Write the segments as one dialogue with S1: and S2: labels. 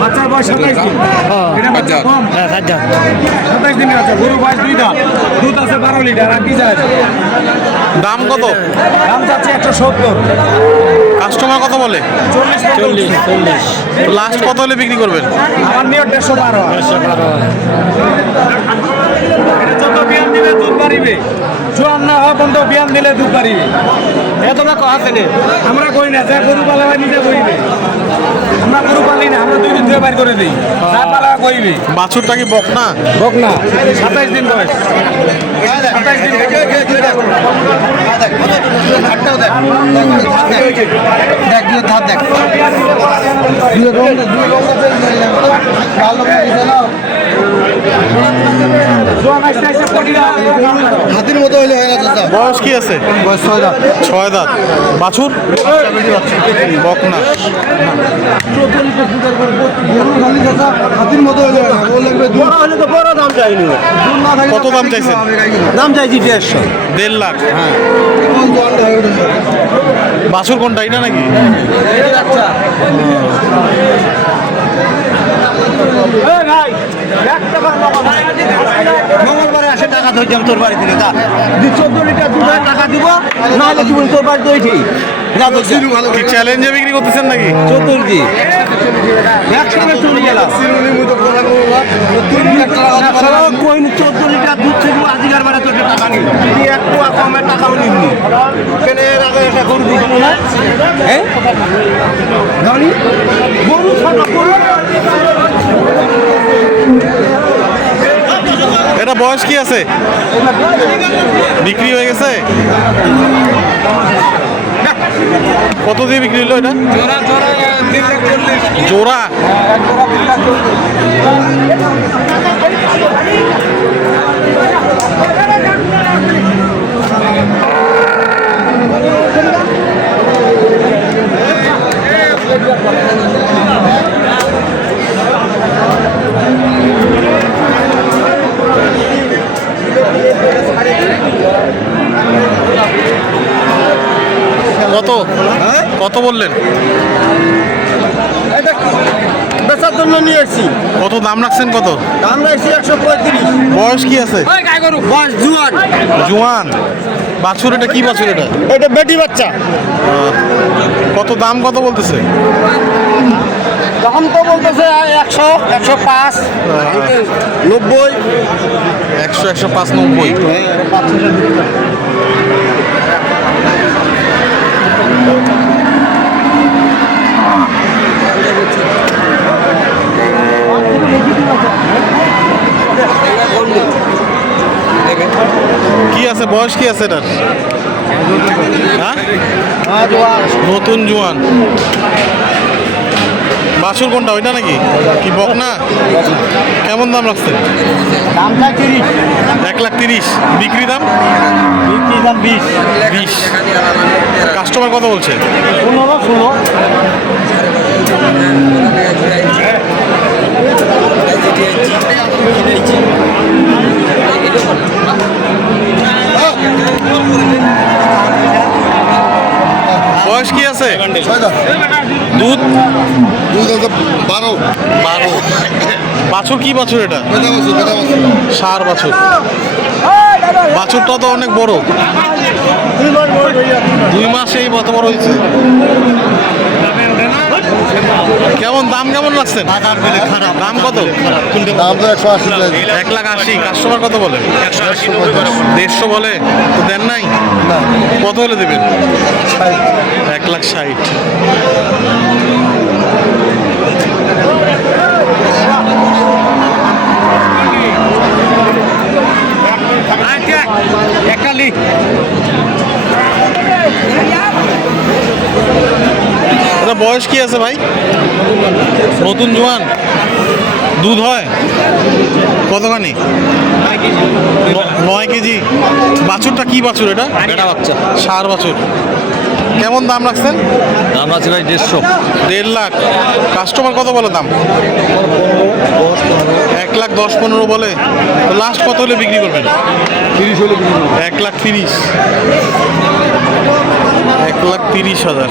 S1: বাচ্চার বয়স সাতাইশ দিন। এটা বাচ্চা কম?
S2: হ্যাঁ
S1: সাতাইশ দিনের আছে গরু বয়স দুই দাঁত দুধ আছে বারো লিটার আর কি যায়
S3: দাম কত?
S1: দাম যাচ্ছে একশো সত্তর।
S3: কাস্টমার কত বলে?
S1: চল্লিশ চল্লিশ
S2: চল্লিশ।
S3: লাস্ট কত হলে বিক্রি করবেন?
S1: আমার নিয়ে দেড়শো বারো।
S2: দেড়শো বারো।
S1: দিবে দুধ বাড়িবে জোয়ান না হওয়া পর্যন্ত বিয়ান দিলে দুধ বাড়িবে এ তোমরা কথা নেই আমরা কই না যা গরু পালা হয় নিজে করিবে আমরা গরু পালি না আমরা দুই দিন বাইর করে দিই যা পালা করিবে
S3: বাছুরটা কি বক না
S1: হোক না সাতাইশ দিন বয়স সাতাইশ দিন আসতে পটিরা
S4: হাতির মতো হইলে হয় না
S3: বয়স কি আছে?
S4: বয়স ছয় দাঁত।
S3: ছয় দাঁত। বাছুর? বক না
S4: হাতির মতো হইলে
S2: হলে তো বড় দাম চাইনি
S3: কত দাম চাইছেন?
S2: দাম চাইছি দেড়শো।
S3: দেড় লাখ।
S4: হয়ে।
S3: বাছুর কোনটা? এটা নাকি?
S2: মঙ্গলবারে আসে টাকা ধরছিলাম তোর বাড়ি থেকে যা। দি চোদ্দ লিটার দুধের টাকা দিব না হলে দিব তোর বাড়ি দইছি তো
S3: চ্যালেঞ্জে বিক্রি করতেছেন নাকি?
S2: চতুর দি একসঙ্গে চলে গেলাম। কইন চোদ্দ লিটার দুধ থেকে আজিকার বারে তোকে টাকা নিল একটু কমের টাকাও নিবনি কেন এর আগে একটা গরু দিছিল না? হ্যাঁ? জানি গরু গরু
S3: এটা বয়স কি আছে? বিক্রি হয়ে গেছে? কত দিয়ে বিক্রি হলো এটা? জোড়া। কত কত বললেন
S2: এটা বেচার জন্য নিয়ে এসছি
S3: কত? দাম রাখছেন কত?
S2: দাম রাখছি একশো পঁয়ত্রিশ।
S3: বয়স কি আছে?
S2: বয়স জুয়ান।
S3: জোয়ান। বাছুর এটা কি বাছুর এটা?
S2: এটা বেটি বাচ্চা।
S3: কত দাম কত বলতেছে?
S2: তখন তো বলতেছে একশো একশো পাঁচ নব্বই।
S3: একশো একশো পাঁচ নব্বই। কি আছে? বয়স কি আছে এটার? হ্যাঁ? নতুন জোয়ান। বাছুর কোনটা ওইটা নাকি? কি বক না কেমন দাম
S2: দামটা তিরিশ।
S3: এক লাখ তিরিশ। বিক্রি দাম?
S2: বিক্রি দাম বিশ।
S3: বিশ। কাস্টমার কত বলছে?
S2: পনেরো ষোলো।
S3: বয়স কি আছে? দুধ?
S4: দুধ আছে বারো।
S3: বারো। বাছুর কি বাছুর এটা? সার বাছুর। বাছুরটা তো অনেক বড়। দুই মাসেই বড় হয়েছে। কেমন দাম কেমন লাগছে দাম কত?
S4: দাম তো একশো আশি
S3: এক লাখ আশি। কাস্টমার কত বলে? দেড়শো বলে। তো দেন নাই? কত হলে দেবেন? এক লাখ ষাট
S1: একালি
S3: এটা বয়স কি আছে ভাই? নতুন জোয়ান। দুধ হয়? কতখানি? নয় কেজি। বাছুরটা কি বাছুর এটা?
S2: বেটা বাচ্চা।
S3: সার বাছুর। কেমন দাম রাখছেন?
S2: দাম আছে ভাই দেড়শো।
S3: দেড় লাখ। কাস্টমার কত বলে দাম? এক লাখ দশ পনেরো বলে। লাস্ট কত হলে বিক্রি করবেন?
S4: তিরিশ হলে
S3: এক লাখ তিরিশ। এক লাখ তিরিশ হাজার।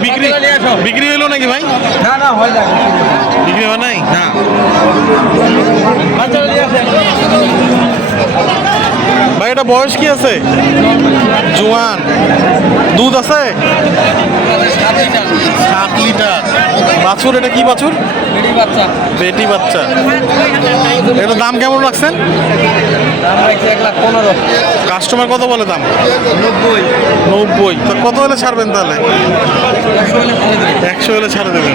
S3: বিক্রি বিক্রি হলো নাকি ভাই?
S1: না না হয় না।
S3: বিক্রি হয় নাই?
S1: না।
S3: ভাই, এটা বয়স কি আছে? জোয়ান। দুধ আছে? সাত লিটার। বাছুর, এটা কি বাছুর? বেটি বাচ্চা। এটা দাম কেমন রাখছেন? কাস্টমার কত বলে দাম?
S1: নব্বই
S3: নব্বই। তো কত হলে ছাড়বেন তাহলে? একশো হলে ছাড়ে দেবেন।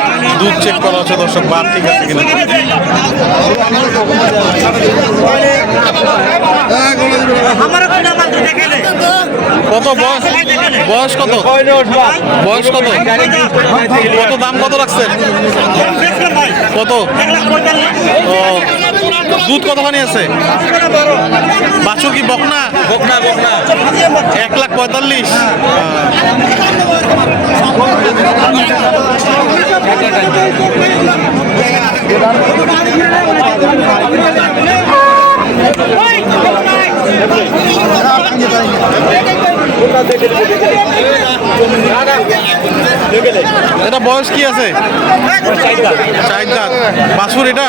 S3: দুধ চেক করা হচ্ছে, দর্শক বার ঠিক আছে কিনা? কত বয়স? বয়স কত? বয়স কত? কত দাম কত রাখছেন? কত? দুধ কতখানি আছে? বাছুর কি বকনা?
S1: বকনা বকনা।
S3: এক লাখ পঁয়তাল্লিশ। এটা বয়স কি আছে? চার দাঁত বাছুর এটা?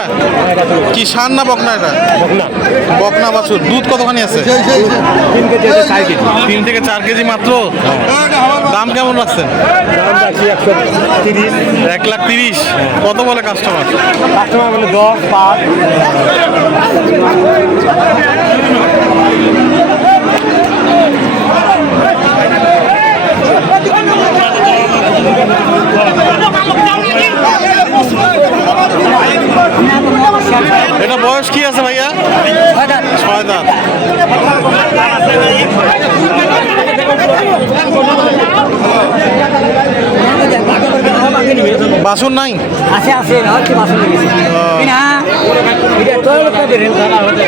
S3: কি সার না বকনা এটা? বকনা। বাছুর। দুধ কতখানি আছে? তিন থেকে চার কেজি মাত্র? দাম কেমন রাখছেন? এক লাখ তিরিশ? কত বলে কাস্টমার এটা বয়স কি আছে ভাইয়া ছয় দাঁত বাসন নাই?
S5: আছে আছে হচ্ছে বাসন লেগেছে কিনা এটা তো কবে রেল করা হতে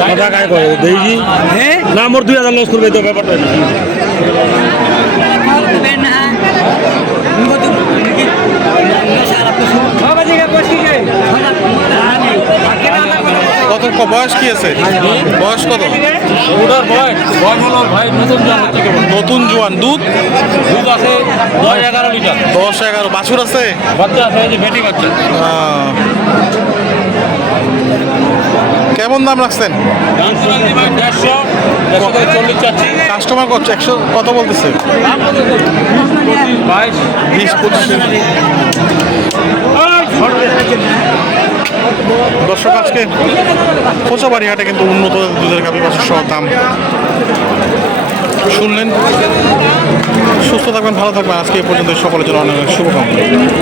S6: কথা কায়? দেখি
S5: হ্যাঁ
S6: না মোর দুই হাজার লস করবে তো ব্যাপারটা
S5: না? কত ক-
S3: বয়স কি আছে? বয়স কত?
S6: ওটার বয়স বয়স হলো ভাই নতুন জন হচ্ছে কেবল।
S3: নতুন জোয়ান দুধ?
S6: দুধ আছে দশ এগারো লিটার।
S3: দশ এগারো বাছুর আছে?
S6: বাচ্চা আছে এই যে বেটি বাচ্চা।
S3: কেমন দাম রাখছেন? কাস্টমার কত একশো কত বলতেছে? বিশ পঁচিশ। দর্শক, আজকে কোচাবাড়ি হাটে কিন্তু উন্নত দুধের গাভী বাছুর সহ দাম। শুনলেন। সুস্থ থাকবেন, ভালো থাকবেন। আজকে এই পর্যন্ত সকলের জন্য অনেক শুভকামনা।